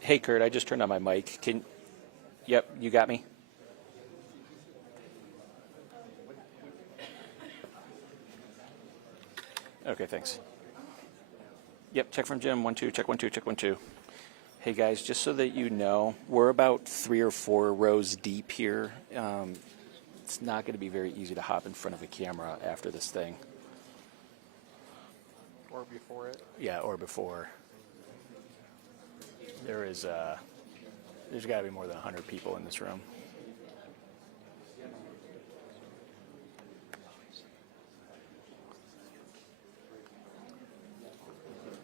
Hey, Kurt, I just turned on my mic. Yep, you got me? Okay, thanks. Yep, check from Jim, 1, 2, check 1, 2, check 1, 2. Hey guys, just so that you know, we're about 3 or 4 rows deep here. It's not going to be very easy to hop in front of a camera after this thing. Or before it? Yeah, or before. There's got to be more than 100 people in this room.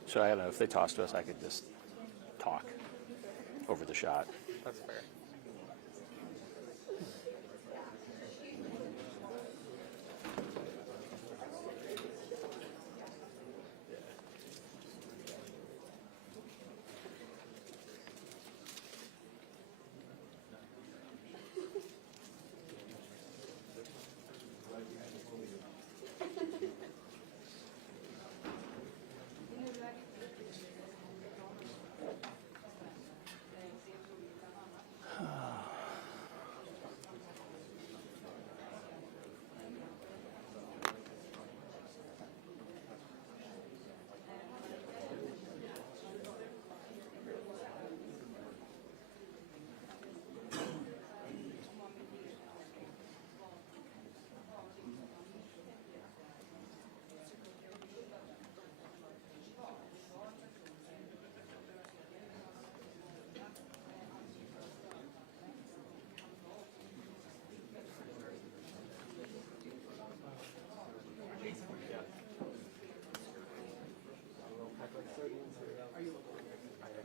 So I don't know, if they toss to us, I could just talk over the shot. That's fair.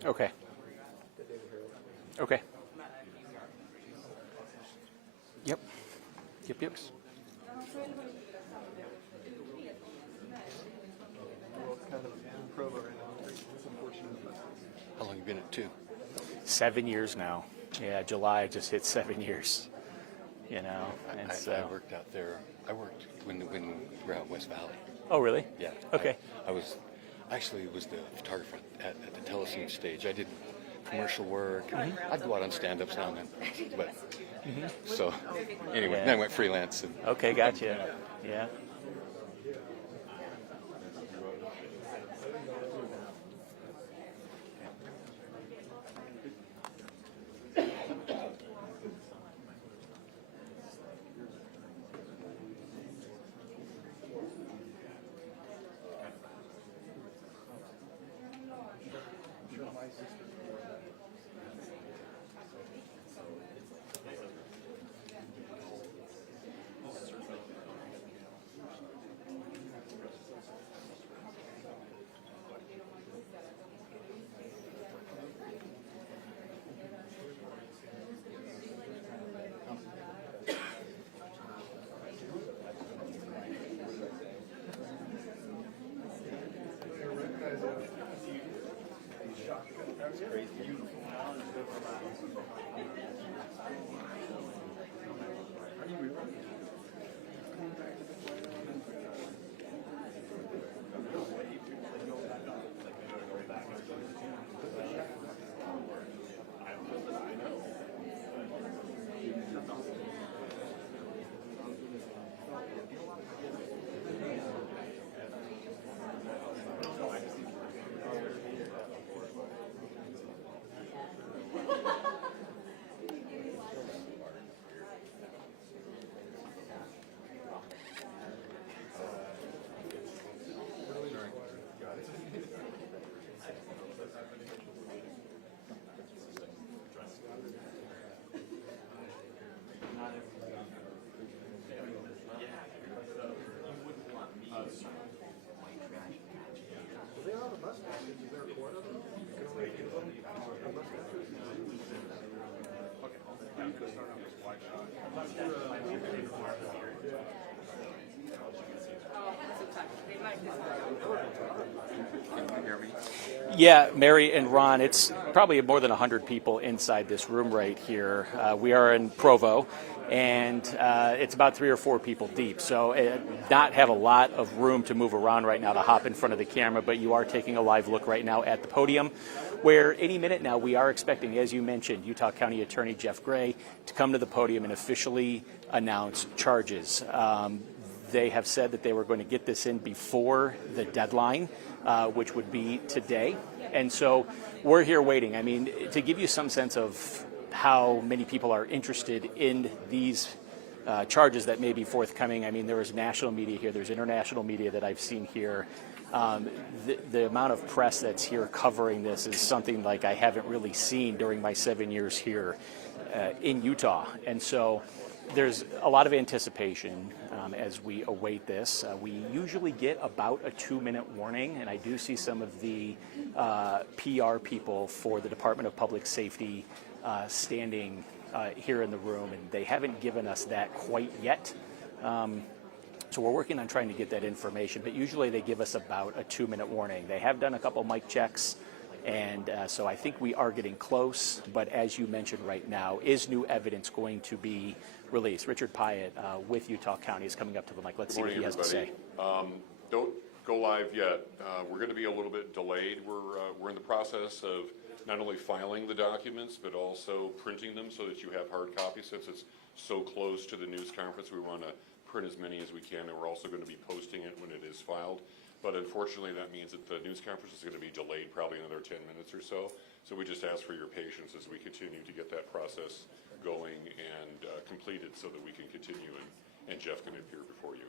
Okay. Okay. Yep. Yep, yep. Well, it's kind of in Provo right now. It's unfortunate. How long have you been at 2? 7 years now. Yeah, July just hit 7 years. You know, and I worked out there. I worked when we were out West Valley. Oh, really? Yeah. Okay. I was the photographer at the telescene stage. I did commercial work. And I'd go out on stand-ups now and then. But so anyway, Yeah. then I went freelance. And Okay, gotcha. Yeah. Yeah, Mary and Ron, it's probably more than 100 people inside this room right here. We are in Provo, and it's about 3 or 4 people deep. So not have a lot of room to move around right now to hop in front of the camera, but you are taking a live look right now at the podium, where any minute now we are expecting, as you mentioned, Utah County Attorney Jeff Gray to come to the podium and officially announce charges. They have said that they were going to get this in before the deadline, which would be today. And so we're here waiting. I mean, to give you some sense of how many people are interested in these charges that may be forthcoming. I mean, there is national media here. There's international media that I've seen here. The amount of press that's here covering this is something like I haven't really seen during my 7 years here in Utah. And so there's a lot of anticipation as we await this. We usually get about a 2-minute warning, and I do see some of the PR people for the Department of Public Safety standing here in the room, and they haven't given us that quite yet. So we're working on trying to get that information, but usually they give us about a 2-minute warning. They have done a couple mic checks, and so I think we are getting close, but as you mentioned right now, is new evidence going to be released? Richard Pyatt with Utah County is coming up to the mic. Let's see what he has to say. Don't go live yet. We're going to be a little bit delayed. We're in the process of not only filing the documents, but also printing them so that you have hard copies. Since it's so close to the news conference, we want to print as many as we can, and we're also going to be posting it when it is filed. But unfortunately, that means that the news conference is going to be delayed probably another 10 minutes or so. So we just ask for your patience as we continue to get that process going and completed so that we can continue and Jeff can appear before you.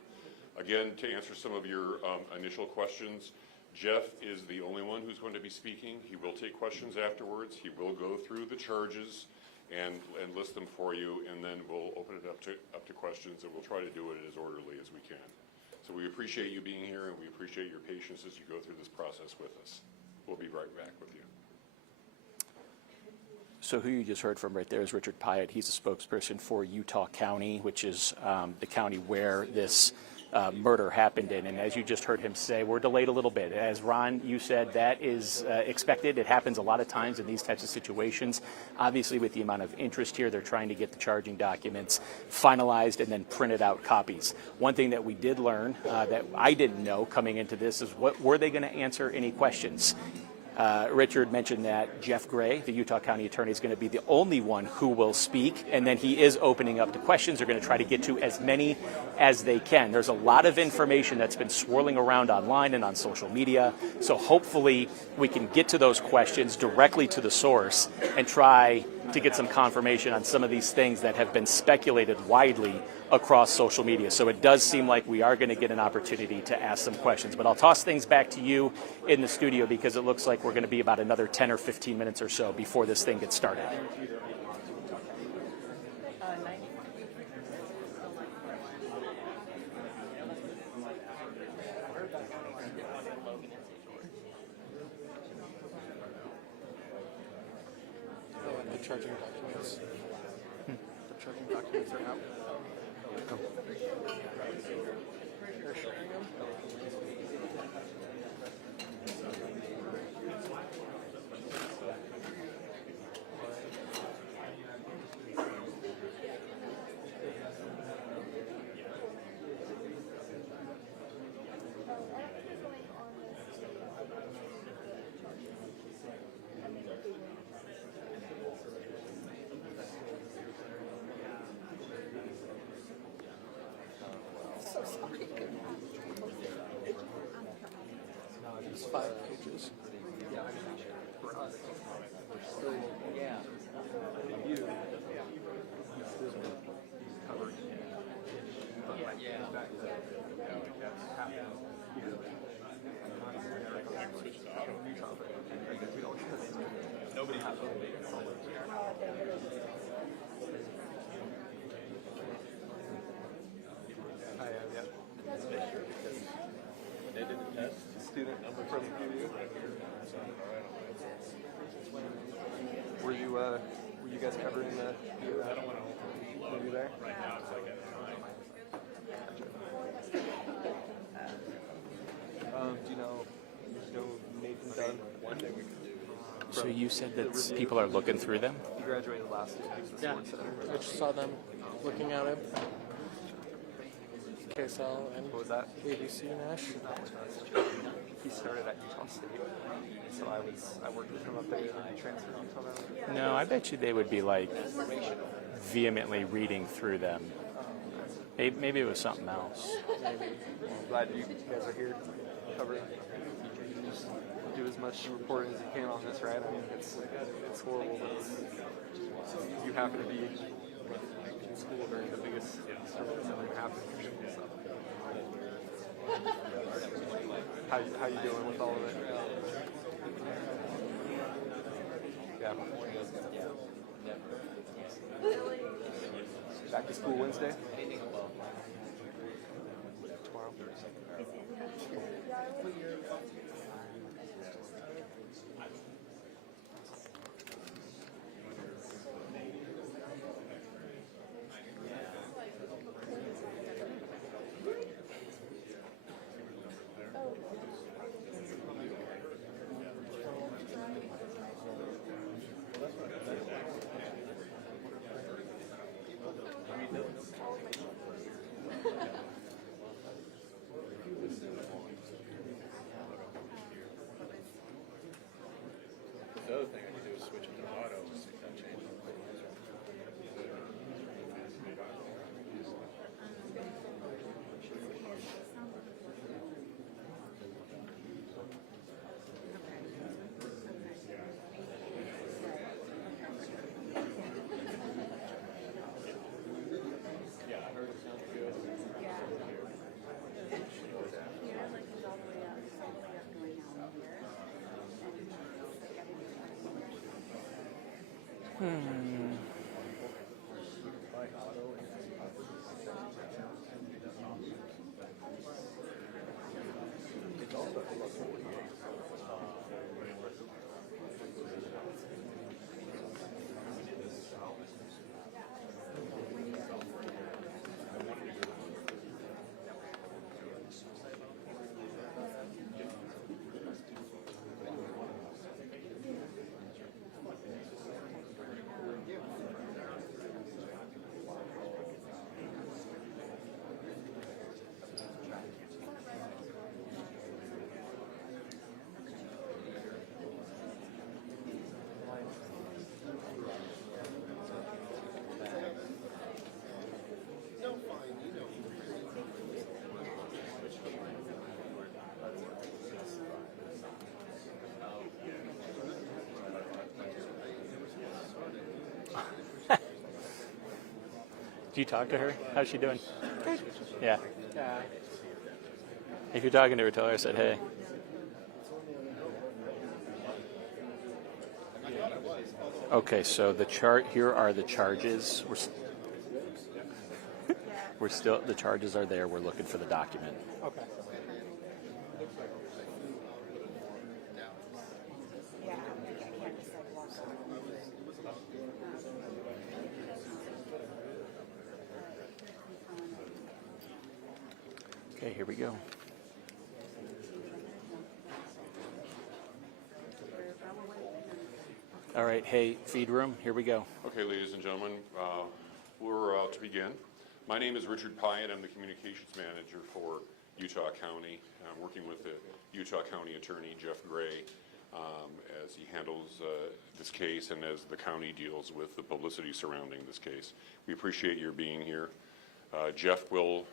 Again, to answer some of your initial questions, Jeff is the only one who's going to be speaking. He will take questions afterwards. He will go through the charges and list them for you, and then we'll open it up to questions, and we'll try to do it as orderly as we can. So we appreciate you being here, and we appreciate your patience as you go through this process with us. We'll be right back with you. So who you just heard from right there is Richard Pyatt. He's a spokesperson for Utah County, which is the county where this murder happened in. And as you just heard him say, we're delayed a little bit. As Ron, you said, that is expected. It happens a lot of times in these types of situations. Obviously, with the amount of interest here, they're trying to get the charging documents finalized and then printed out copies. One thing that we did learn that I didn't know coming into this is were they going to answer any questions? Richard mentioned that Jeff Gray, the Utah County Attorney, is going to be the only one who will speak, and then he is opening up to questions. They're going to try to get to as many as they can. There's a lot of information that's been swirling around online and on social media, so hopefully we can get to those questions directly to the source and try to get some confirmation on some of these things that have been speculated widely across social media. So it does seem like we are going to get an opportunity to ask some questions. But I'll toss things back to you in the studio because it looks like we're going to be about another 10 or 15 minutes or so before this thing gets started. The charging documents. The charging documents are out. They're sharing them. It's 5 pages. Yeah, I mean, for us, we're still, you, still covering it. But like, back to that happened here. Nobody has to make it. I am, yeah. They did the test. Student number from you. Were you guys covering the were you there? Right now it's like do you know Nathan Dunn? One thing we could do. So you said that people are looking through them? He graduated last year. He was the sworn senator. I just saw them looking at him. KSL and What was that? ABC Nash. Not with us. He started at Utah State, so I worked with him up there and he transferred to Utah Valley. No, I bet you they would be like vehemently reading through them. Maybe it was something else. Maybe. Well, I'm glad you guys are here covering. Just do as much reporting as you can on this, right? I mean, it's horrible, but you happen to be in school during the biggest storm that's ever happened for school. So. How you doing with all of it? Yeah. Back to school Wednesday? Tomorrow? The other thing I can do is switch it to auto and see if that changes. Yeah, I heard it sounds good. Did you talk to her? How's she doing? Good. Yeah. Yeah. If you're talking to her, tell her I said hey. Okay, so the chart here are the charges. We're still the charges are there. We're looking for the document. Okay. Okay, here we go. All right, hey, feed room, here we go. Okay, ladies and gentlemen, we're to begin. My name is Richard Pyatt. I'm the communications manager for Utah County. I'm working with the Utah County Attorney, Jeff Gray, as he handles this case and as the county deals with the publicity surrounding this case. We appreciate your being here. Jeff will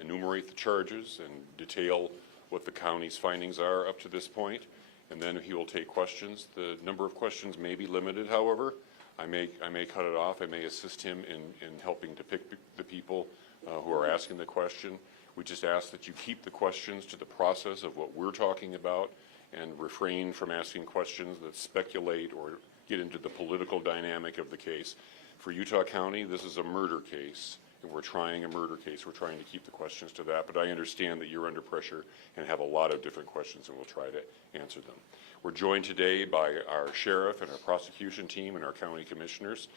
enumerate the charges and detail what the county's findings are up to this point, and then he will take questions. The number of questions may be limited, however. I may cut it off. I may assist him in helping to pick the people who are asking the question. We just ask that you keep the questions to the process of what we're talking about and refrain from asking questions that speculate or get into the political dynamic of the case. For Utah County, this is a murder case, and we're trying a murder case. We're trying to keep the questions to that, but I understand that you're under pressure and have a lot of different questions, and we'll try to answer them. We're joined today by our sheriff and our prosecution team and our county commissioners.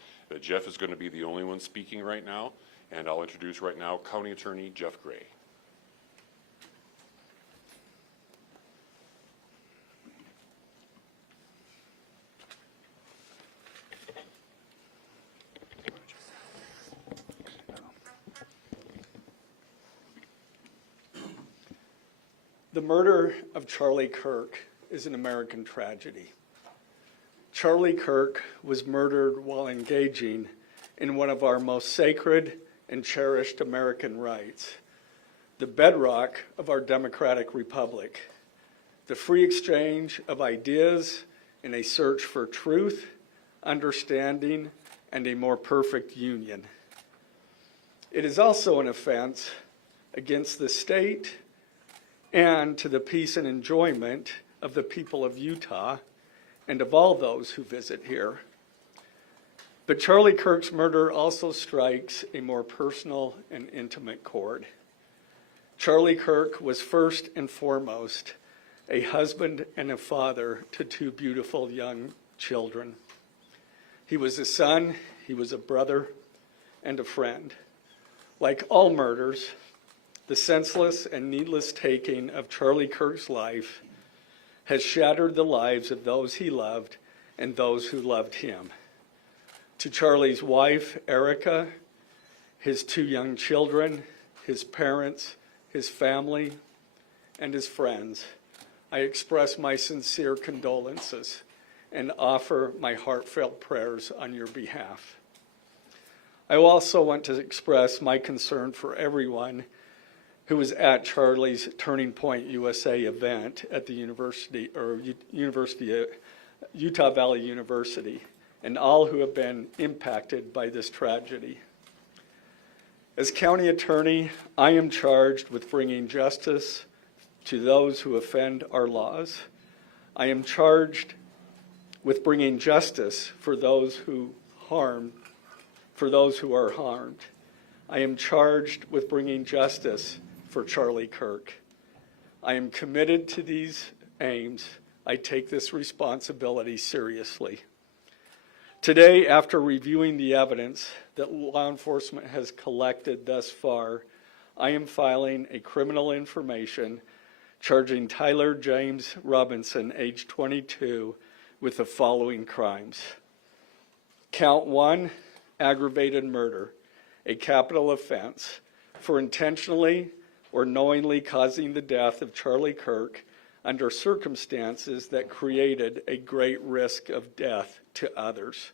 Jeff is going to be the only one speaking right now, and I'll introduce right now County Attorney Jeff Gray. The murder of Charlie Kirk is an American tragedy. Charlie Kirk was murdered while engaging in one of our most sacred and cherished American rights, the bedrock of our democratic republic, the free exchange of ideas in a search for truth, understanding, and a more perfect union. It is also an offense against the state and to the peace and enjoyment of the people of Utah and of all those who visit here. But Charlie Kirk's murder also strikes a more personal and intimate chord. Charlie Kirk was first and foremost a husband and a father to two beautiful young children. He was a son, he was a brother, and a friend. Like all murders, the senseless and needless taking of Charlie Kirk's life has shattered the lives of those he loved and those who loved him. To Charlie's wife, Erica, his two young children, his parents, his family, and his friends, I express my sincere condolences and offer my heartfelt prayers on your behalf. I also want to express my concern for everyone who was at Charlie's Turning Point USA event at the Utah Valley University, and all who have been impacted by this tragedy. As county attorney, I am charged with bringing justice to those who offend our laws. I am charged with bringing justice for those who are harmed. I am charged with bringing justice for Charlie Kirk. I am committed to these aims. I take this responsibility seriously. Today, after reviewing the evidence that law enforcement has collected thus far, I am filing a criminal information charging Tyler James Robinson, age 22, with the following crimes. Count 1, aggravated murder, a capital offense, for intentionally or knowingly causing the death of Charlie Kirk under circumstances that created a great risk of death to others.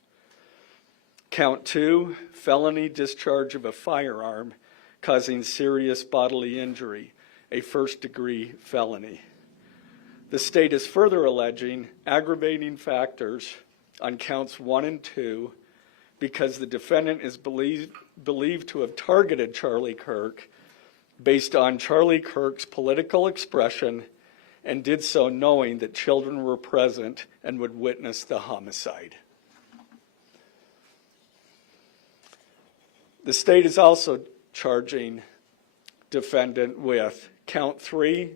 Count 2, felony discharge of a firearm causing serious bodily injury, a first-degree felony. The state is further alleging aggravating factors on counts 1 and 2 because the defendant is believed to have targeted Charlie Kirk based on Charlie Kirk's political expression and did so knowing that children were present and would witness the homicide. The state is also charging defendant with count 3,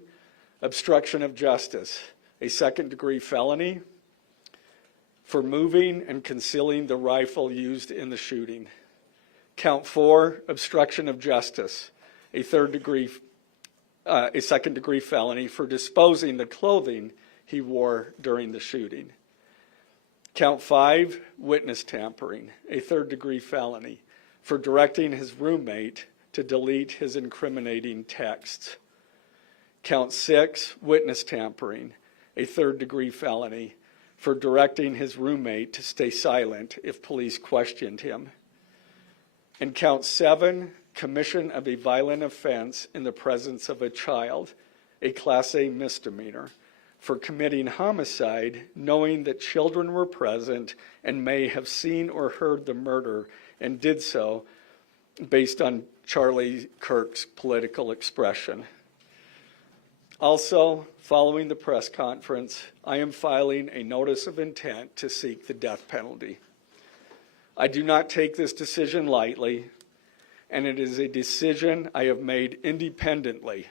obstruction of justice, a second-degree felony for moving and concealing the rifle used in the shooting. Count 4, obstruction of justice, a second-degree felony for disposing the clothing he wore during the shooting. Count 5, witness tampering, a third-degree felony for directing his roommate to delete his incriminating texts. Count 6, witness tampering, a third-degree felony for directing his roommate to stay silent if police questioned him. And count 7, commission of a violent offense in the presence of a child, a Class A misdemeanor, for committing homicide knowing that children were present and may have seen or heard the murder and did so based on Charlie Kirk's political expression. Also, following the press conference, I am filing a notice of intent to seek the death penalty. I do not take this decision lightly, and it is a decision I have made independently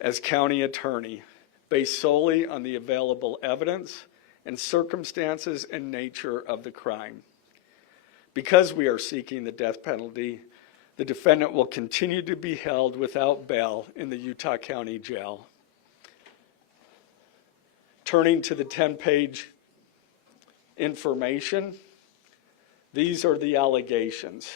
as county attorney, based solely on the available evidence and circumstances and nature of the crime. Because we are seeking the death penalty, the defendant will continue to be held without bail in the Utah County Jail. Turning to the 10-page information, these are the allegations.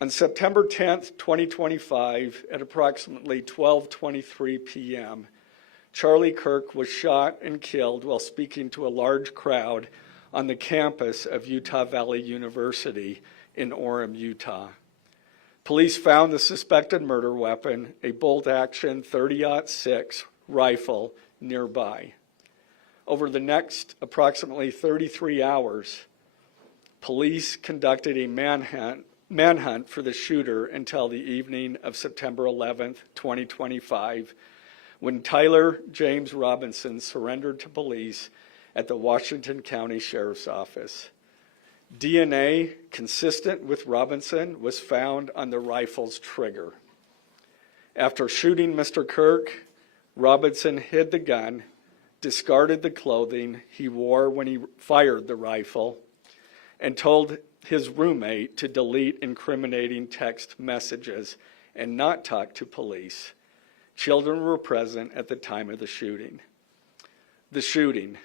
On September 10th, 2025, at approximately 12:23 p.m., Charlie Kirk was shot and killed while speaking to a large crowd on the campus of Utah Valley University in Orem, Utah. Police found the suspected murder weapon, a bolt-action .30-06 rifle, nearby. Over the next approximately 33 hours, police conducted a manhunt for the shooter until the evening of September 11th, 2025, when Tyler James Robinson surrendered to police at the Washington County Sheriff's Office. DNA consistent with Robinson was found on the rifle's trigger. After shooting Mr. Kirk, Robinson hid the gun, discarded the clothing he wore when he fired the rifle, and told his roommate to delete incriminating text messages and not talk to police. Children were present at the time of the shooting. The shooting.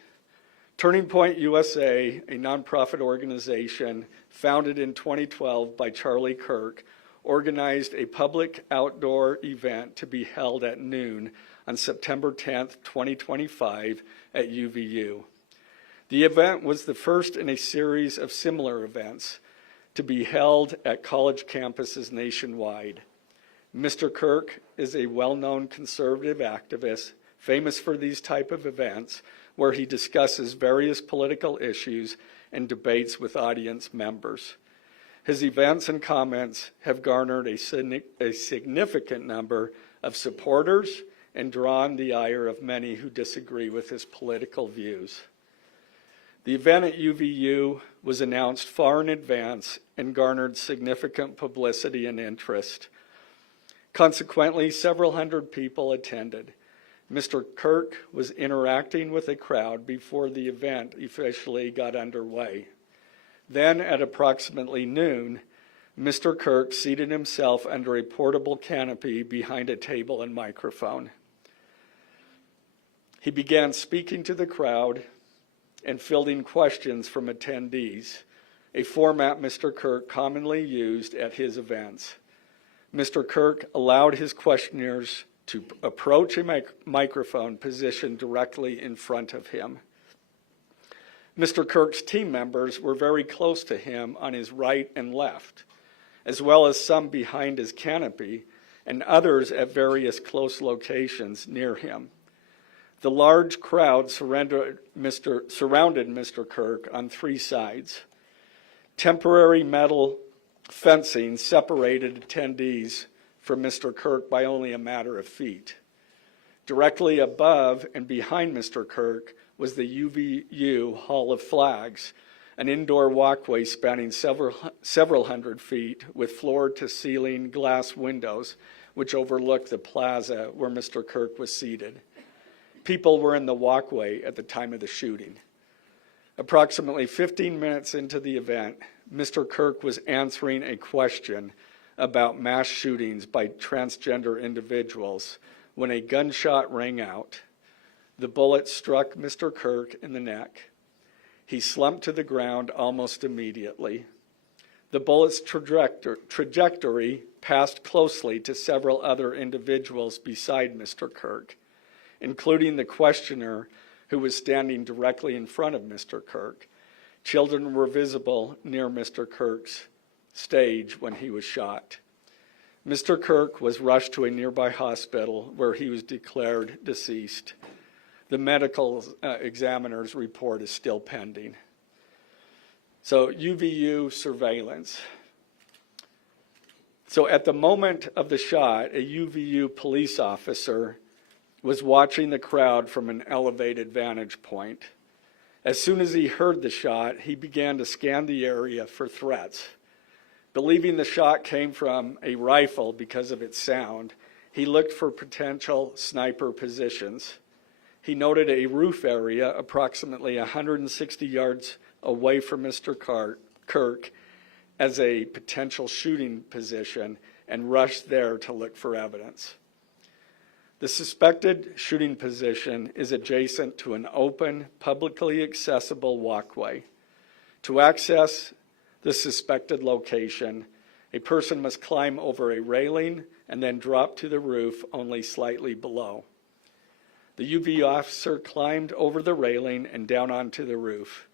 Turning Point USA, a nonprofit organization founded in 2012 by Charlie Kirk, organized a public outdoor event to be held at noon on September 10th, 2025 at UVU. The event was the first in a series of similar events to be held at college campuses nationwide. Mr. Kirk is a well-known conservative activist famous for these type of events where he discusses various political issues and debates with audience members. His events and comments have garnered a significant number of supporters and drawn the ire of many who disagree with his political views. The event at UVU was announced far in advance and garnered significant publicity and interest. Consequently, several hundred people attended. Mr. Kirk was interacting with a crowd before the event officially got underway. Then, at approximately noon, Mr. Kirk seated himself under a portable canopy behind a table and microphone. He began speaking to the crowd and fielding questions from attendees, a format Mr. Kirk commonly used at his events. Mr. Kirk allowed his questioners to approach a microphone positioned directly in front of him. Mr. Kirk's team members were very close to him on his right and left, as well as some behind his canopy and others at various close locations near him. The large crowd surrounded Mr. Kirk on three sides. Temporary metal fencing separated attendees from Mr. Kirk by only a matter of feet. Directly above and behind Mr. Kirk was the UVU Hall of Flags, an indoor walkway spanning several hundred feet with floor-to-ceiling glass windows which overlooked the plaza where Mr. Kirk was seated. People were in the walkway at the time of the shooting. Approximately 15 minutes into the event, Mr. Kirk was answering a question about mass shootings by transgender individuals when a gunshot rang out. The bullet struck Mr. Kirk in the neck. He slumped to the ground almost immediately. The bullet's trajectory passed closely to several other individuals beside Mr. Kirk, including the questioner who was standing directly in front of Mr. Kirk. Children were visible near Mr. Kirk's stage when he was shot. Mr. Kirk was rushed to a nearby hospital where he was declared deceased. The medical examiner's report is still pending. So UVU surveillance. So at the moment of the shot, a UVU police officer was watching the crowd from an elevated vantage point. As soon as he heard the shot, he began to scan the area for threats. Believing the shot came from a rifle because of its sound, he looked for potential sniper positions. He noted a roof area approximately 160 yards away from Mr. Kirk as a potential shooting position and rushed there to look for evidence. The suspected shooting position is adjacent to an open, publicly accessible walkway. To access the suspected location, A person must climb over a railing and then drop to the roof only slightly below. The UV officer climbed over the railing and down onto the roof.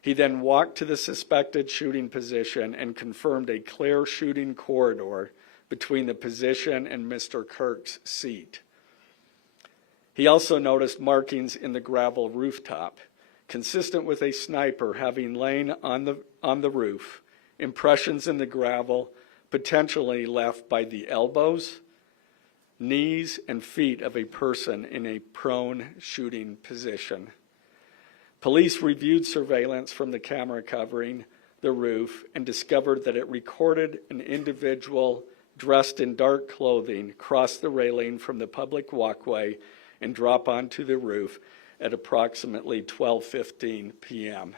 He then walked to the suspected shooting position and confirmed a clear shooting corridor between the position and Mr. Kirk's seat. He also noticed markings in the gravel rooftop, consistent with a sniper having lain on the roof, impressions in the gravel potentially left by the elbows, knees, and feet of a person in a prone shooting position. Police reviewed surveillance from the camera covering the roof and discovered that it recorded an individual dressed in dark clothing cross the railing from the public walkway and drop onto the roof at approximately 12:15 p.m.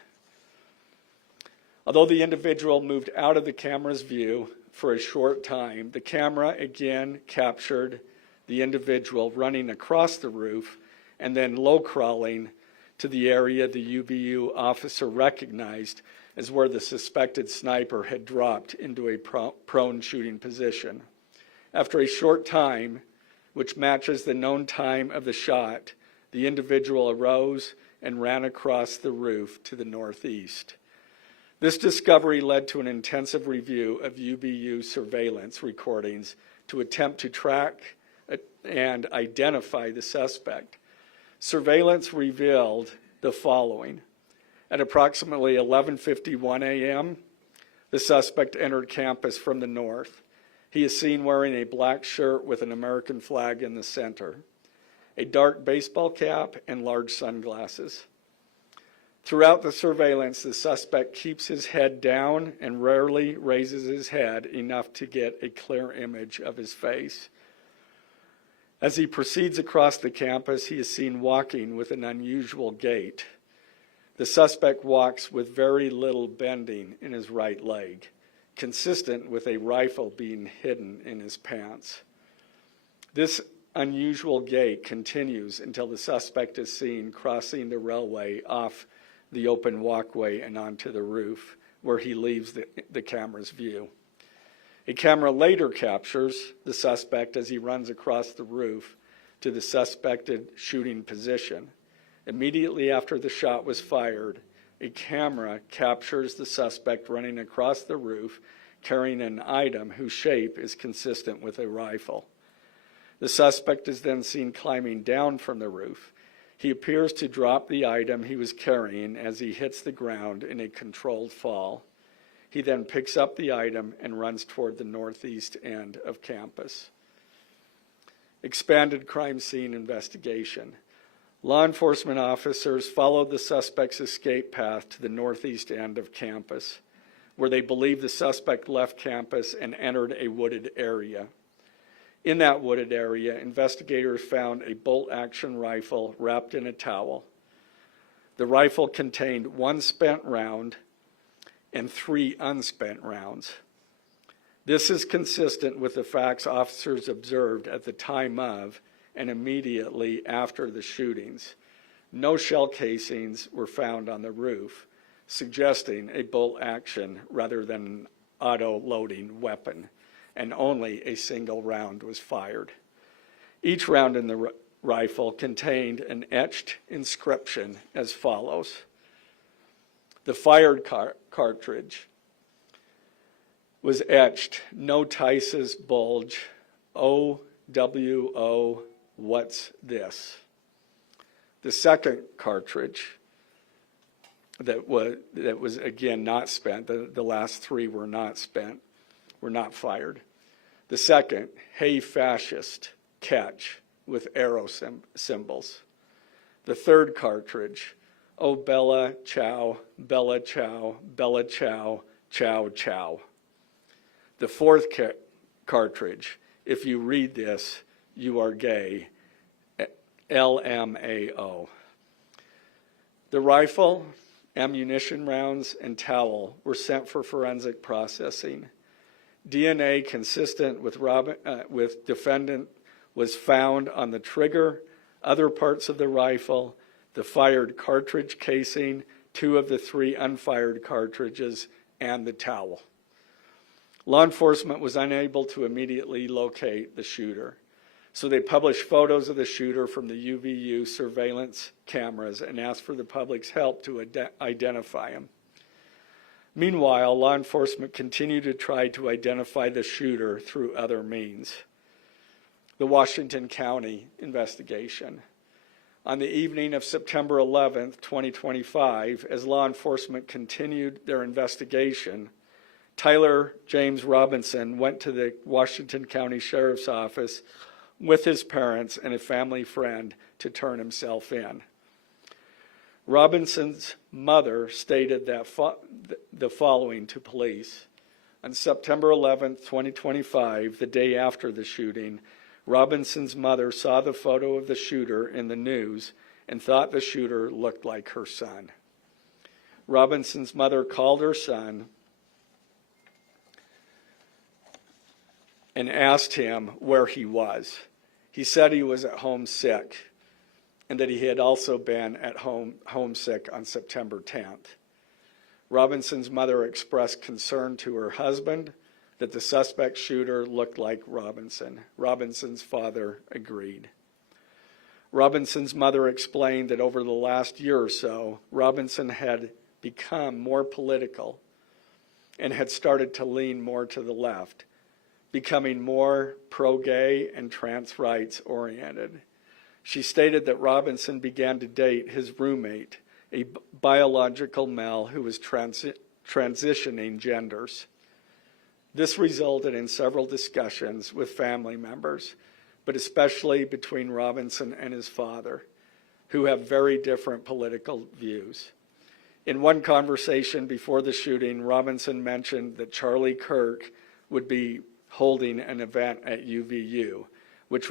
Although the individual moved out of the camera's view for a short time, the camera again captured the individual running across the roof and then low crawling to the area the UVU officer recognized as where the suspected sniper had dropped into a prone shooting position. After a short time, which matches the known time of the shot, the individual arose and ran across the roof to the northeast. This discovery led to an intensive review of UVU surveillance recordings to attempt to track and identify the suspect. Surveillance revealed the following. At approximately 11:51 a.m., the suspect entered campus from the north. He is seen wearing a black shirt with an American flag in the center, a dark baseball cap, and large sunglasses. Throughout the surveillance, the suspect keeps his head down and rarely raises his head enough to get a clear image of his face. As he proceeds across the campus, he is seen walking with an unusual gait. The suspect walks with very little bending in his right leg, consistent with a rifle being hidden in his pants. This unusual gait continues until the suspect is seen crossing the railway off the open walkway and onto the roof, where he leaves the camera's view. A camera later captures the suspect as he runs across the roof to the suspected shooting position. Immediately after the shot was fired, a camera captures the suspect running across the roof carrying an item whose shape is consistent with a rifle. The suspect is then seen climbing down from the roof. He appears to drop the item he was carrying as he hits the ground in a controlled fall. He then picks up the item and runs toward the northeast end of campus. Expanded crime scene investigation. Law enforcement officers followed the suspect's escape path to the northeast end of campus, where they believe the suspect left campus and entered a wooded area. In that wooded area, investigators found a bolt-action rifle wrapped in a towel. The rifle contained 1 spent round and 3 unspent rounds. This is consistent with the facts officers observed at the time of and immediately after the shootings. No shell casings were found on the roof, suggesting a bolt action rather than an auto-loading weapon, and only a single round was fired. Each round in the rifle contained an etched inscription as follows. The fired cartridge was etched, "No Tice's bulge, OWO, what's this?" The second cartridge that was again not spent, the last 3 were not spent, were not fired. The second, "Hey fascist, catch," with arrow symbols. The third cartridge, "Oh Bella Chow, Bella Chow, Bella Chow, Chow Chow." The fourth cartridge, "If you read this, you are gay," LMAO. The rifle, ammunition rounds, and towel were sent for forensic processing. DNA consistent with defendant was found on the trigger, other parts of the rifle, the fired cartridge casing, 2 of the 3 unfired cartridges, and the towel. Law enforcement was unable to immediately locate the shooter, so they published photos of the shooter from the UVU surveillance cameras and asked for the public's help to identify him. Meanwhile, law enforcement continued to try to identify the shooter through other means. The Washington County investigation. On the evening of September 11th, 2025, as law enforcement continued their investigation, Tyler James Robinson went to the Washington County Sheriff's Office with his parents and a family friend to turn himself in. Robinson's mother stated that the following to police. On September 11th, 2025, the day after the shooting, Robinson's mother saw the photo of the shooter in the news and thought the shooter looked like her son. Robinson's mother called her son and asked him where he was. He said he was at home sick and that he had also been at homesick on September 10th. Robinson's mother expressed concern to her husband that the suspect shooter looked like Robinson. Robinson's father agreed. Robinson's mother explained that over the last year or so, Robinson had become more political and had started to lean more to the left, becoming more pro-gay and trans rights oriented. She stated that Robinson began to date his roommate, a biological male who was transitioning genders. This resulted in several discussions with family members, but especially between Robinson and his father, who have very different political views. In one conversation before the shooting, Robinson mentioned that Charlie Kirk would be holding an event at UVU, which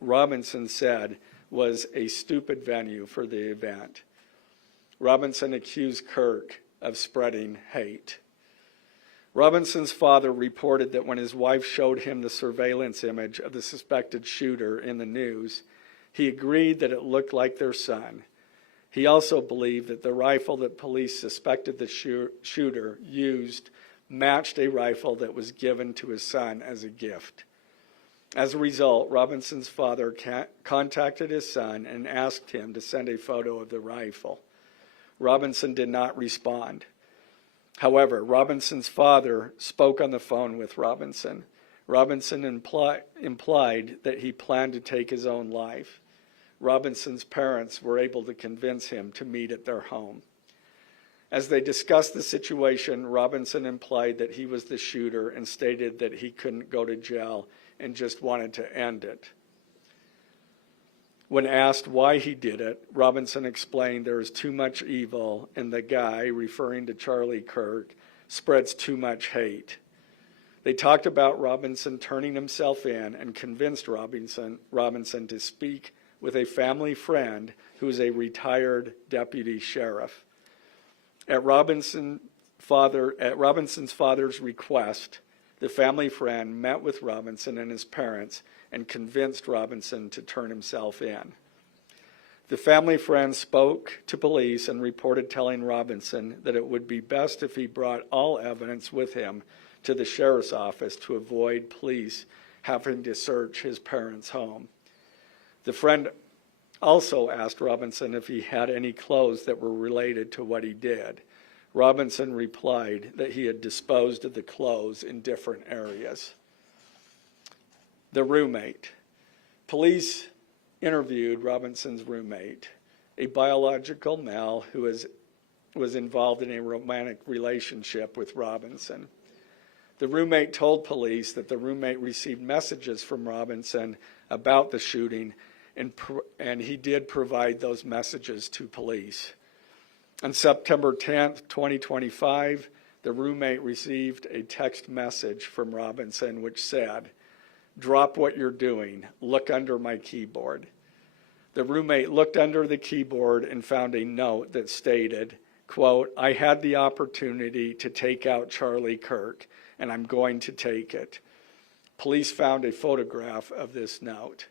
Robinson said was a stupid venue for the event. Robinson accused Kirk of spreading hate. Robinson's father reported that when his wife showed him the surveillance image of the suspected shooter in the news, he agreed that it looked like their son. He also believed that the rifle that police suspected the shooter used matched a rifle that was given to his son as a gift. As a result, Robinson's father contacted his son and asked him to send a photo of the rifle. Robinson did not respond. However, Robinson's father spoke on the phone with Robinson. Robinson implied that he planned to take his own life. Robinson's parents were able to convince him to meet at their home. As they discussed the situation, Robinson implied that he was the shooter and stated that he couldn't go to jail and just wanted to end it. When asked why he did it, Robinson explained there is too much evil and the guy, referring to Charlie Kirk, spreads too much hate. They talked about Robinson turning himself in and convinced Robinson to speak with a family friend who is a retired deputy sheriff. At Robinson's father's request, the family friend met with Robinson and his parents and convinced Robinson to turn himself in. The family friend spoke to police and reported telling Robinson that it would be best if he brought all evidence with him to the sheriff's office to avoid police having to search his parents' home. The friend also asked Robinson if he had any clothes that were related to what he did. Robinson replied that he had disposed of the clothes in different areas. The roommate. Police interviewed Robinson's roommate, a biological male who was involved in a romantic relationship with Robinson. The roommate told police that the roommate received messages from Robinson about the shooting, and he did provide those messages to police. On September 10th, 2025, the roommate received a text message from Robinson which said, "Drop what you're doing. Look under my keyboard." The roommate looked under the keyboard and found a note that stated, quote, "I had the opportunity to take out Charlie Kirk, and I'm going to take it." Police found a photograph of this note.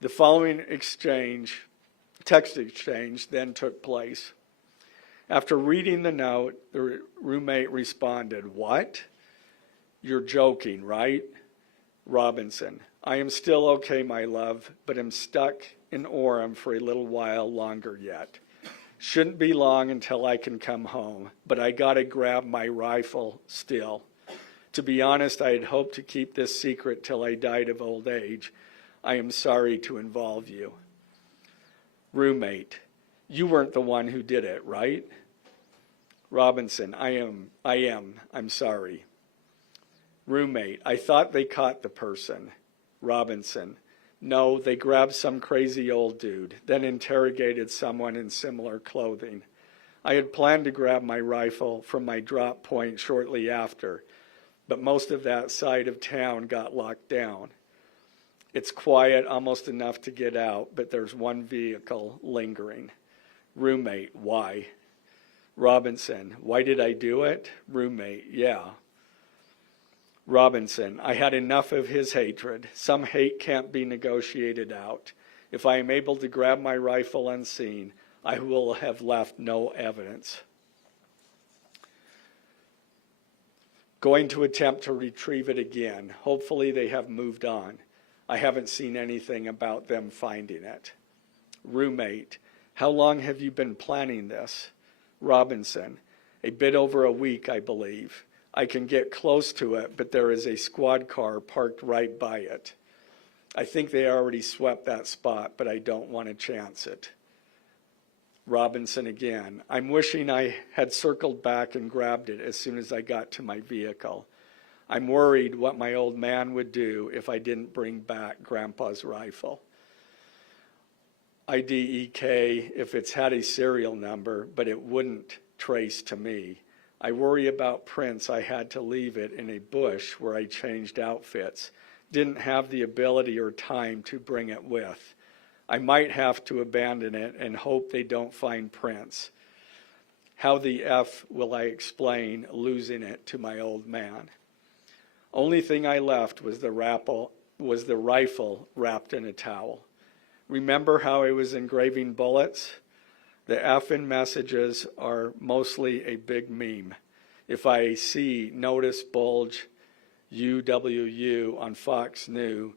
The following text exchange then took place. After reading the note, the roommate responded, "What? You're joking, right? Robinson, I am still okay, my love, but am stuck in Orem for a little while longer yet. Shouldn't be long until I can come home, but I gotta grab my rifle still. To be honest, I had hoped to keep this secret till I died of old age. I am sorry to involve you. Roommate, you weren't the one who did it, right? Robinson, I am. I'm sorry. Roommate, I thought they caught the person. Robinson, no, they grabbed some crazy old dude, then interrogated someone in similar clothing. I had planned to grab my rifle from my drop point shortly after, but most of that side of town got locked down. It's quiet, almost enough to get out, but there's one vehicle lingering. Roommate, why? Robinson, why did I do it? Roommate, yeah. Robinson, I had enough of his hatred. Some hate can't be negotiated out. If I am able to grab my rifle unseen, I will have left no evidence. Going to attempt to retrieve it again. Hopefully they have moved on. I haven't seen anything about them finding it. Roommate, how long have you been planning this? Robinson, a bit over a week, I believe. I can get close to it, but there is a squad car parked right by it. I think they already swept that spot, but I don't want to chance it. Robinson again, I'm wishing I had circled back and grabbed it as soon as I got to my vehicle. I'm worried what my old man would do if I didn't bring back Grandpa's rifle. IDEK if it's had a serial number, but it wouldn't trace to me. I worry about prints. I had to leave it in a bush where I changed outfits. Didn't have the ability or time to bring it with. I might have to abandon it and hope they don't find prints. How the F will I explain losing it to my old man? Only thing I left was the rifle wrapped in a towel. Remember how I was engraving bullets? The F in messages are mostly a big meme. If I see notice bulge UWU on Fox News,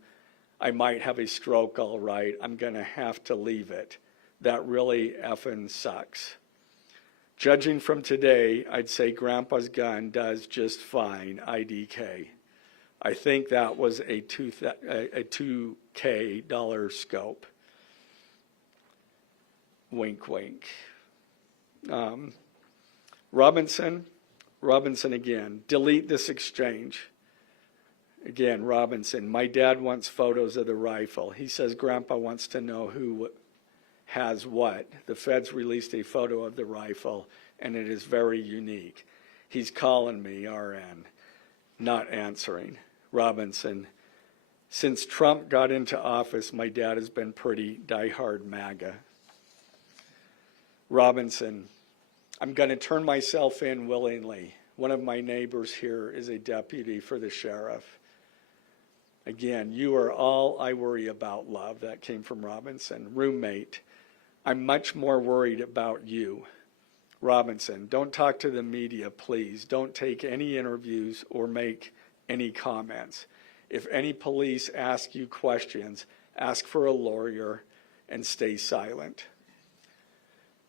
I might have a stroke all right. I'm going to have to leave it. That really effing sucks. Judging from today, I'd say Grandpa's gun does just fine, IDK. I think that was a $2K scope. Wink, wink. Robinson again, delete this exchange. Again, Robinson, my dad wants photos of the rifle. He says Grandpa wants to know who has what. The feds released a photo of the rifle, and it is very unique. He's calling me, RN, not answering. Robinson, since Trump got into office, my dad has been pretty diehard MAGA. Robinson, I'm going to turn myself in willingly. One of my neighbors here is a deputy for the sheriff. Again, you are all I worry about, love. That came from Robinson. Roommate, I'm much more worried about you. Robinson, don't talk to the media, please. Don't take any interviews or make any comments. If any police ask you questions, ask for a lawyer and stay silent.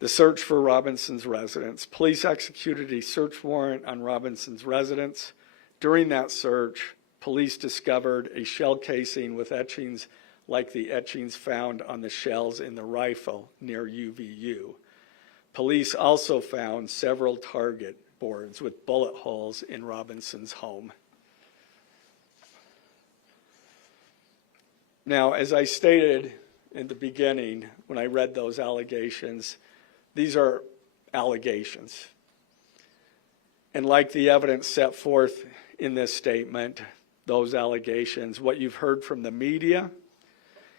The search for Robinson's residence. Police executed a search warrant on Robinson's residence. During that search, police discovered a shell casing with etchings like the etchings found on the shells in the rifle near UVU. Police also found several target boards with bullet holes in Robinson's home. Now, as I stated in the beginning, when I read those allegations, these are allegations. And like the evidence set forth in this statement, those allegations, what you've heard from the media,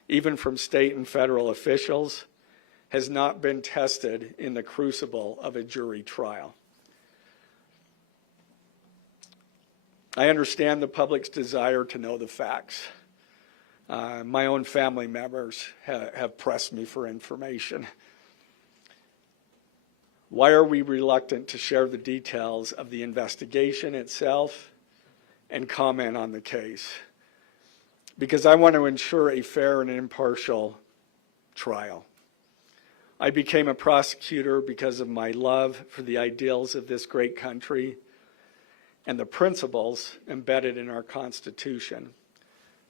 even from state and federal officials, has not been tested in the crucible of a jury trial. I understand the public's desire to know the facts. My own family members have pressed me for information. Why are we reluctant to share the details of the investigation itself and comment on the case, because I want to ensure a fair and impartial trial. I became a prosecutor because of my love for the ideals of this great country and the principles embedded in our Constitution.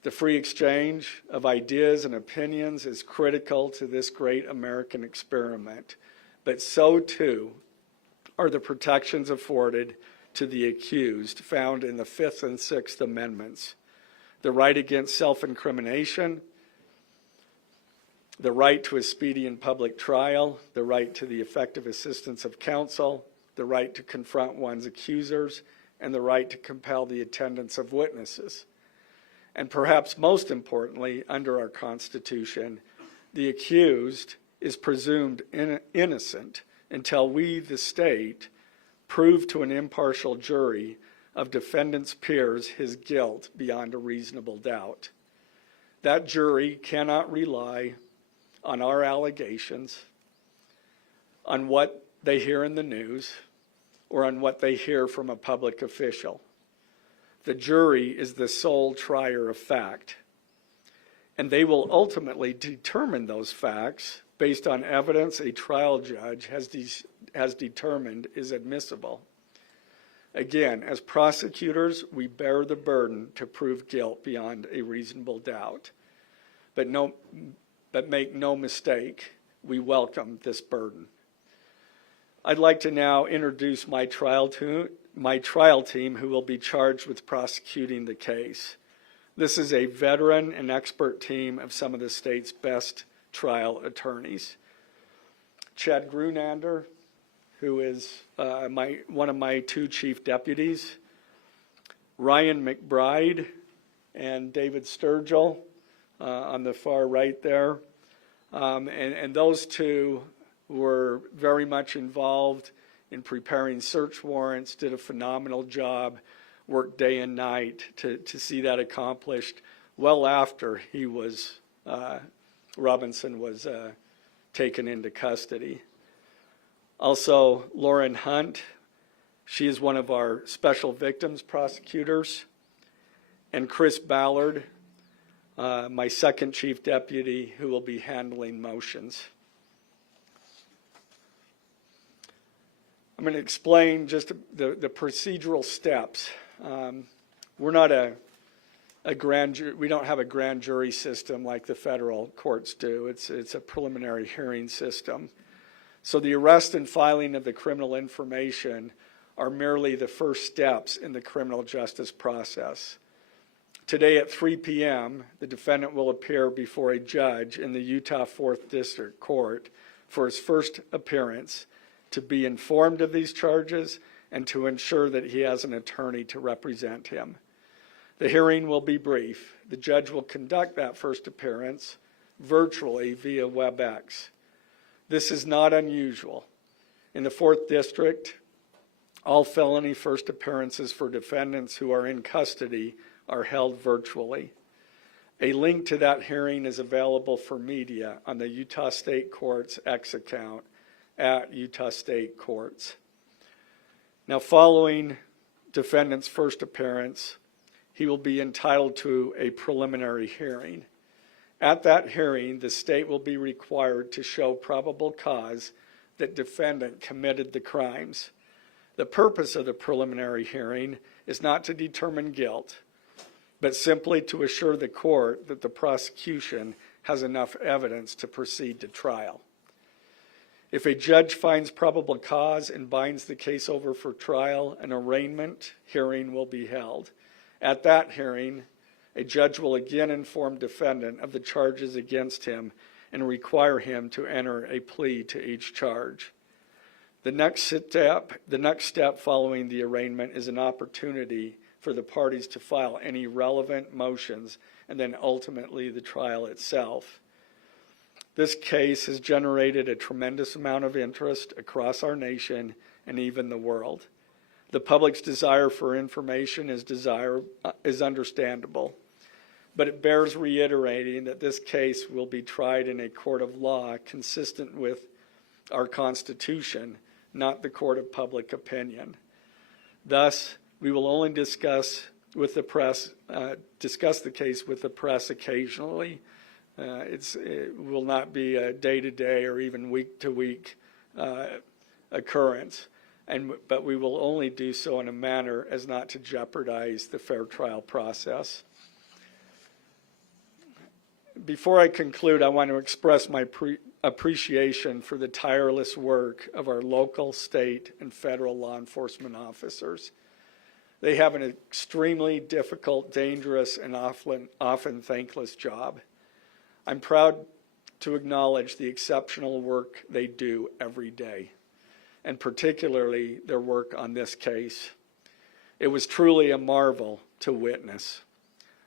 The free exchange of ideas and opinions is critical to this great American experiment, but so too are the protections afforded to the accused found in the Fifth and Sixth Amendments: the right against self-incrimination, the right to a speedy and public trial, the right to the effective assistance of counsel, the right to confront one's accusers, and the right to compel the attendance of witnesses. And perhaps most importantly, under our Constitution, the accused is presumed innocent until we, the state, prove to an impartial jury of defendant's peers his guilt beyond a reasonable doubt. That jury cannot rely on our allegations, on what they hear in the news, or on what they hear from a public official. The jury is the sole trier of fact, and they will ultimately determine those facts based on evidence a trial judge has determined is admissible. Again, as prosecutors, we bear the burden to prove guilt beyond a reasonable doubt. But make no mistake, we welcome this burden. I'd like to now introduce my trial team who will be charged with prosecuting the case. This is a veteran and expert team of some of the state's best trial attorneys. Chad Grunander, who is one of my two chief deputies, Ryan McBride and David Sturgill on the far right there. And those two were very much involved in preparing search warrants, did a phenomenal job, worked day and night to see that accomplished well after he was, Robinson was taken into custody. Also, Lauren Hunt, she is one of our special victims prosecutors, and Chris Ballard, my second chief deputy, who will be handling motions. I'm going to explain just the procedural steps. We're not a grand jury. We don't have a grand jury system like the federal courts do. It's a preliminary hearing system. So the arrest and filing of the criminal information are merely the first steps in the criminal justice process. Today at 3 p.m., the defendant will appear before a judge in the Utah 4th District Court for his first appearance to be informed of these charges and to ensure that he has an attorney to represent him. The hearing will be brief. The judge will conduct that first appearance virtually via WebEx. This is not unusual. In the 4th District, all felony first appearances for defendants who are in custody are held virtually. A link to that hearing is available for media on the Utah State Court's X account at Utah State Courts. Now, following defendant's first appearance, he will be entitled to a preliminary hearing. At that hearing, the state will be required to show probable cause that defendant committed the crimes. The purpose of the preliminary hearing is not to determine guilt, but simply to assure the court that the prosecution has enough evidence to proceed to trial. If a judge finds probable cause and binds the case over for trial, an arraignment hearing will be held. At that hearing, a judge will again inform defendant of the charges against him and require him to enter a plea to each charge. The next step following the arraignment is an opportunity for the parties to file any relevant motions and then ultimately the trial itself. This case has generated a tremendous amount of interest across our nation and even the world. The public's desire for information is understandable, but it bears reiterating that this case will be tried in a court of law consistent with our Constitution, not the court of public opinion. Thus, we will only discuss with the press, discuss the case with the press occasionally. It will not be a day-to-day or even week-to-week occurrence, but we will only do so in a manner as not to jeopardize the fair trial process. Before I conclude, I want to express my appreciation for the tireless work of our local, state, and federal law enforcement officers. They have an extremely difficult, dangerous, and often thankless job. I'm proud to acknowledge the exceptional work they do every day, and particularly their work on this case. It was truly a marvel to witness.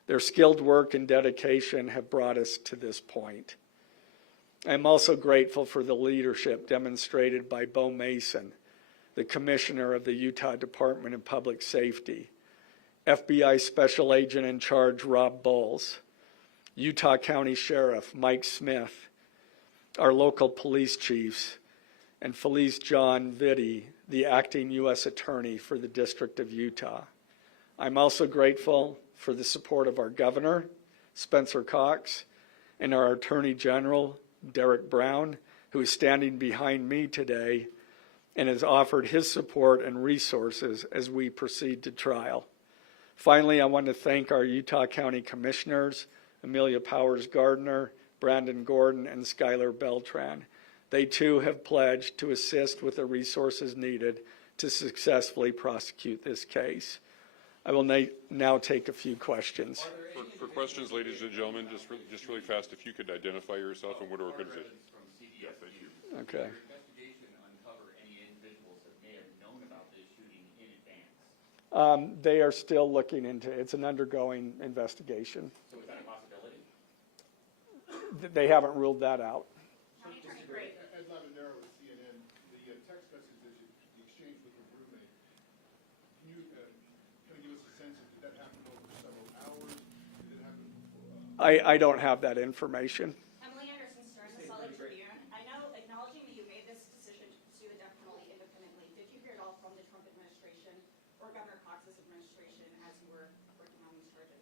Their skilled work and dedication have brought us to this point. I'm also grateful for the leadership demonstrated by Bo Mason, the Commissioner of the Utah Department of Public Safety, FBI Special Agent in Charge Rob Bowles, Utah County Sheriff Mike Smith, our local police chiefs, and Felice John Vitti, the acting U.S. Attorney for the District of Utah. I'm also grateful for the support of our Governor, Spencer Cox, and our Attorney General, Derek Brown, who is standing behind me today and has offered his support and resources as we proceed to trial. Finally, I want to thank our Utah County Commissioners, Amelia Powers Gardner, Brandon Gordon, and Skylar Beltran. They too have pledged to assist with the resources needed to successfully prosecute this case. I will now take a few questions. For questions, ladies and gentlemen, just really fast, if you could identify yourself and what organization. Yeah, thank you. Okay. Investigation uncover any individuals that may have known about this shooting in advance? They are still looking into it. It's an undergoing investigation. So is that a possibility? They haven't ruled that out. Ed Lavanero with CNN, the text messages you exchanged with the roommate, can you kind of give us a sense of, did that happen over several hours? Did it happen before? I don't have that information. Emily Anderson, Stern, the Solid Tribune. I know, acknowledging that you made this decision to pursue the death penalty independently, did you hear it all from the Trump administration or Governor Cox's administration as you were working on these charges?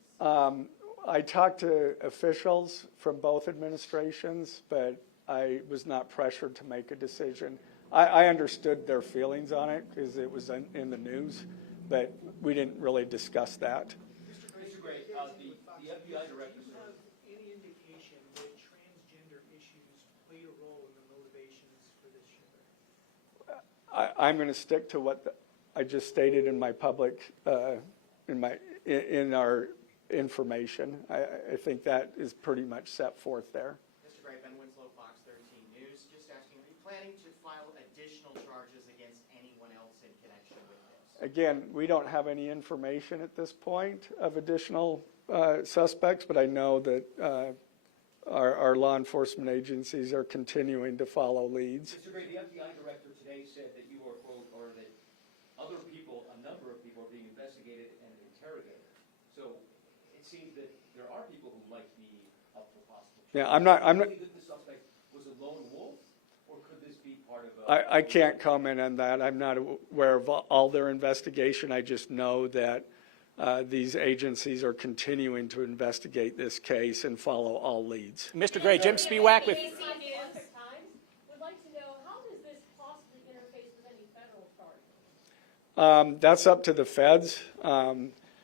I talked to officials from both administrations, but I was not pressured to make a decision. I understood their feelings on it because it was in the news, but we didn't really discuss that. Mr. Gray, the FBI director. Any indication that transgender issues played a role in the motivations for this shooter? I'm going to stick to what I just stated in my public, in our information. I think that is pretty much set forth there. Mr. Gray, Ben Winslow, Fox 13 News. Just asking, are you planning to file additional charges against anyone else in connection with this? Again, we don't have any information at this point of additional suspects, but I know that our law enforcement agencies are continuing to follow leads. Mr. Gray, the FBI director today said that you are, quote, or that other people, a number of people are being investigated and interrogated. So it seems that there are people who might be up for possible charges. Yeah, I'm not. Do you think that the suspect was a lone wolf, or could this be part of a... I can't comment on that. I'm not aware of all their investigation. I just know that these agencies are continuing to investigate this case and follow all leads. Mr. Gray, Jim Spiewak with... Would like to know, how does this possibly interface with any federal charges? That's up to the feds.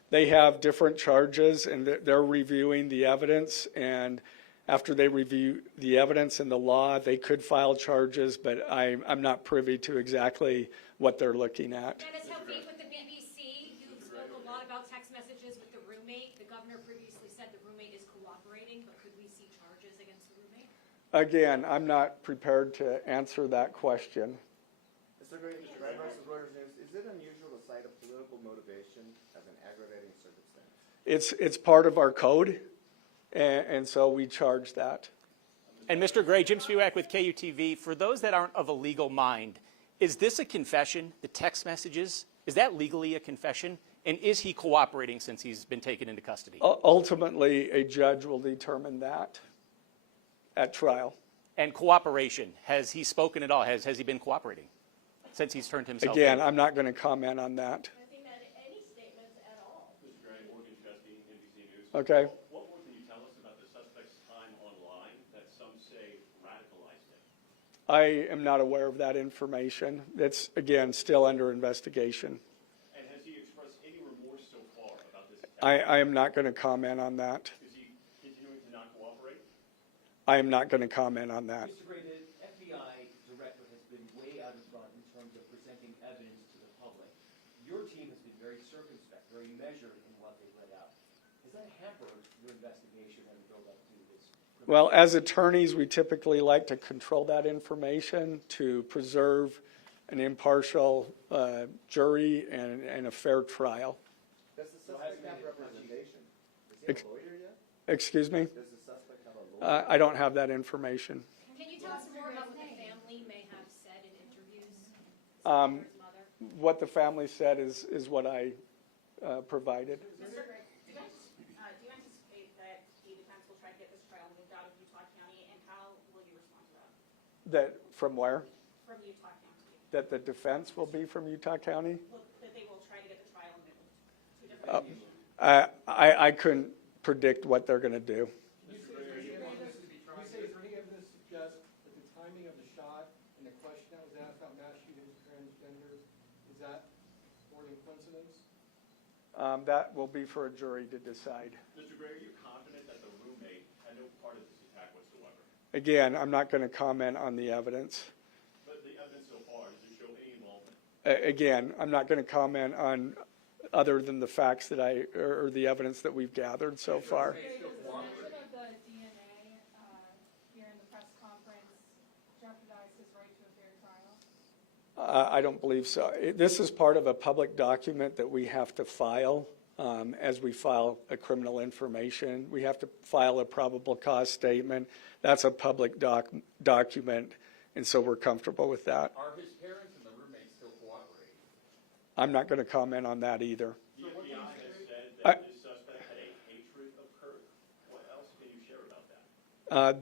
They have different charges, and they're reviewing the evidence. And after they review the evidence and the law, they could file charges, but I'm not privy to exactly what they're looking at. Dennis Hopeek with the BBC. You spoke a lot about text messages with the roommate. The governor previously said the roommate is cooperating, but could we see charges against the roommate? Again, I'm not prepared to answer that question. Mr. Gray, Reuters News. Is it unusual to cite a political motivation as an aggravating circumstance? It's part of our code, and so we charge that. And Mr. Gray, Jim Spiewak with KUTV. For those that aren't of a legal mind, is this a confession, the text messages? Is that legally a confession? And is he cooperating since he's been taken into custody? Ultimately, a judge will determine that at trial. And cooperation, has he spoken at all? Has he been cooperating since he's turned himself Again, in? I'm not going to comment on that. Has he made any statements at all? Mr. Gray, Okay? What more can you tell us about the suspect's time online that some say radicalized him? I am not aware of that information. That's, again, still under investigation. And has he expressed any remorse so far about this attack? I am not going to comment on that. Is he continuing to not cooperate? I am not going to comment on that. Mr. Gray, the FBI director has been way out in front in terms of presenting evidence to the public. Your team has been very circumspect, very measured in what they let out. Has that hampered your investigation and the build-up to this? Well, as attorneys, we typically like to control that information to preserve an impartial jury and a fair trial. Does the suspect have representation? Is he a lawyer yet? Excuse me? Does the suspect have a lawyer? I don't have that information. Can you tell us more about what the family may have said in interviews? Um, What the family said is what I provided. Mr. Gray, do you anticipate that the defense will try to get this trial moved out of Utah County, and how will you respond to that? That from where? From Utah County? That the defense will be from Utah County? That they will try to get the trial moved to a different location? I couldn't predict what they're going to do. You say, is there any evidence to suggest that the timing of the shot and the question that was asked about mass shootings transgender, is that more than coincidence? That will be for a jury to decide. Mr. Gray, are you confident that the roommate had no part of this attack whatsoever? Again, I'm not going to comment on the evidence. But the evidence so far, does it show any involvement? Again, I'm not going to comment on other than the facts that or the evidence that we've gathered so far. Does the mention of the DNA here in the press conference jeopardize his right to a fair trial? I don't believe so. This is part of a public document that we have to file as we file a criminal information. We have to file a probable cause statement. That's a public document, and so we're comfortable with that. Are his parents and the roommate still cooperating? I'm not going to comment on that either. The FBI has said that this suspect had a hatred of Kirk. What else can you share about that?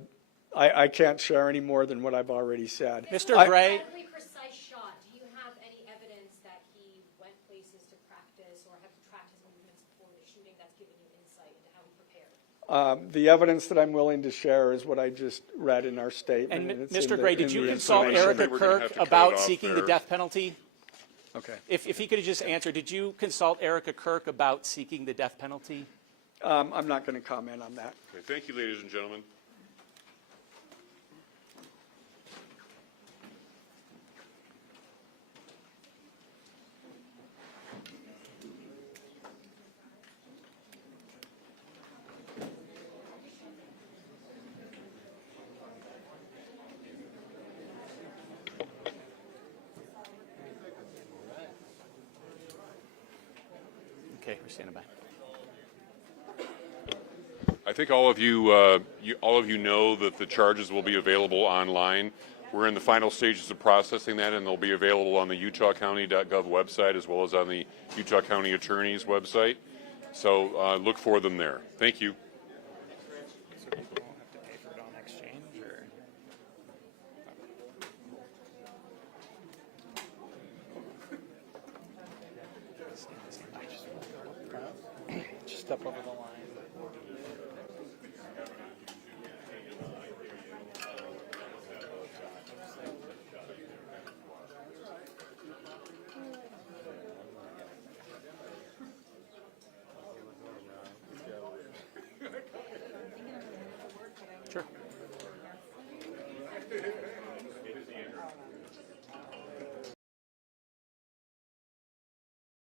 I can't share any more than what I've already said. Mr. Gray. Incredibly precise shot. Do you have any evidence that he went places to practice or have tracked his movements before the shooting that's given you insight into how he prepared? The evidence that I'm willing to share is what I just read in our statement. And it's in Mr. the- Gray, in did you the consult information. Erica We're gonna have Kirk to cut about it off seeking the there. death penalty? Okay. If he could have just answered, did you consult Erica Kirk about seeking the death penalty? I'm not going to comment on that. Okay, thank you, ladies and gentlemen. Okay, we're standing by. I think all of you know that the charges will be available online. We're in the final stages of processing that, and they'll be available on the utahcounty.gov website as well as on the Utah County Attorney's website. So look for them there. Thank you. So people won't have to pay for it on exchange, or? Just step over the line.